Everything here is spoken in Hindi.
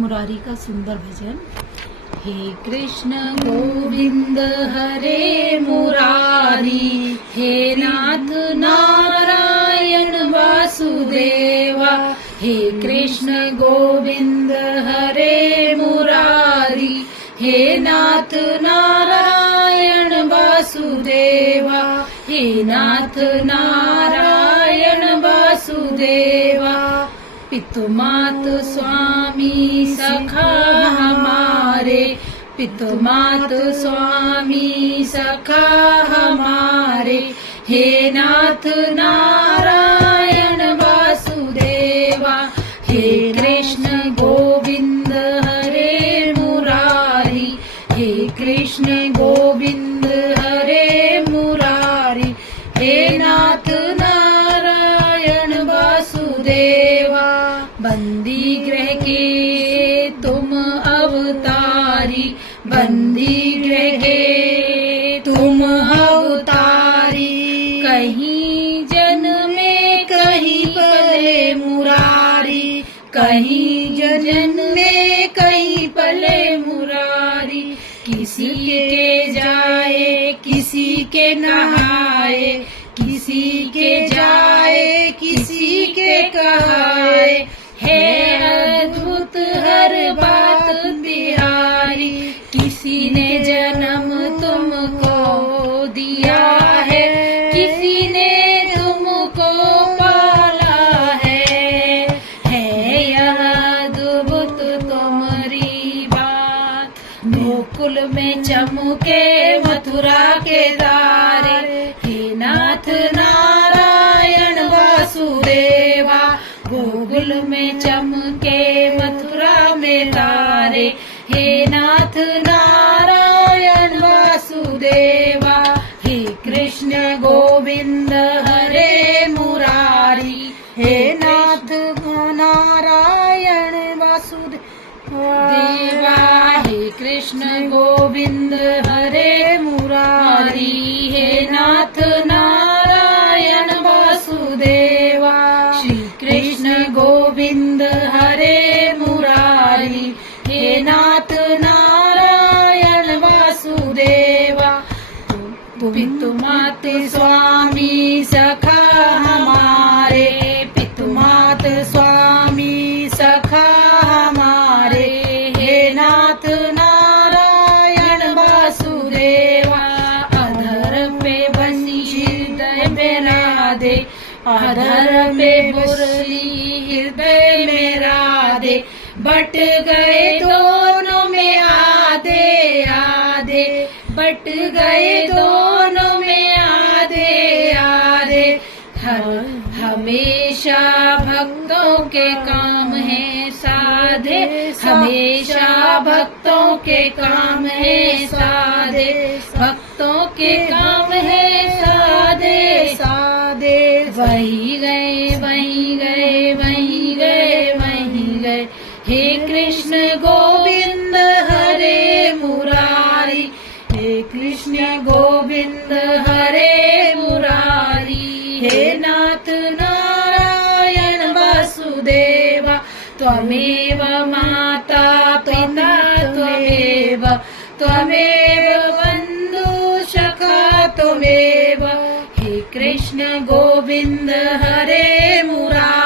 मुरारी का सुंदर भजन। हे कृष्ण गोविंद हरे मुरारी, हे नाथ नारायण वासुदेवा। हे कृष्ण गोविंद हरे मुरारी, हे नाथ नारायण वासुदेवा। हे नाथ नारायण वासुदेवा। पितु मात स्वामी सखा हमारे, पितु मात स्वामी सखा हमारे। हे नाथ नारायण वासुदेवा। हे कृष्ण गोविंद हरे मुरारी, हे कृष्ण गोविंद हरे मुरारी। हे नाथ नारायण वासुदेवा। बंदी गृह के तुम अवतारी, बंदी गृह के तुम अवतारी। कहीं जन्मे कहीं पले मुरारी, कहीं जन्मे कहीं पले मुरारी। किसी के जाए किसी के नहाए, किसी के जाए किसी के कहाए। है अद्भुत हर बात तिहारी, किसी ने जन्म तुमको दिया है, किसी ने तुमको पाला है। यह अद्भुत तुम्हारी बात। गोकुल में चमके मथुरा के तारे, हे नाथ नारायण वासुदेवा। गोकुल में चमके मथुरा में तारे, हे नाथ नारायण वासुदेवा। हे कृष्ण गोविंद हरे मुरारी, हे नाथ नारायण वासुदेवा। हे कृष्ण गोविंद हरे मुरारी, हे नाथ नारायण वासुदेवा। श्री कृष्ण गोविंद हरे मुरारी, हे नाथ नारायण वासुदेवा। पितु मात स्वामी सखा हमारे, पितु मात स्वामी सखा हमारे। हे नाथ नारायण वासुदेवा। अधर पे बसी हृदय में राधे, अधर पे मुरली हृदय में राधे। बट गए दोनों में आधे आधे, बट गए दोनों में आधे आधे। हमेशा भक्तों के काम है साधे, हमेशा भक्तों के काम है साधे। भक्तों के काम है साधे साधे। वही गए वही गए वही गए वही गए। हे कृष्ण गोविंद हरे मुरारी, हे कृष्ण गोविंद हरे मुरारी। हे नाथ नारायण वासुदेवा। त्वमेव माता पिता त्वमेव, त्वमेव बन्धु सखा त्वमेव। हे कृष्ण गोविंद हरे मुरारी।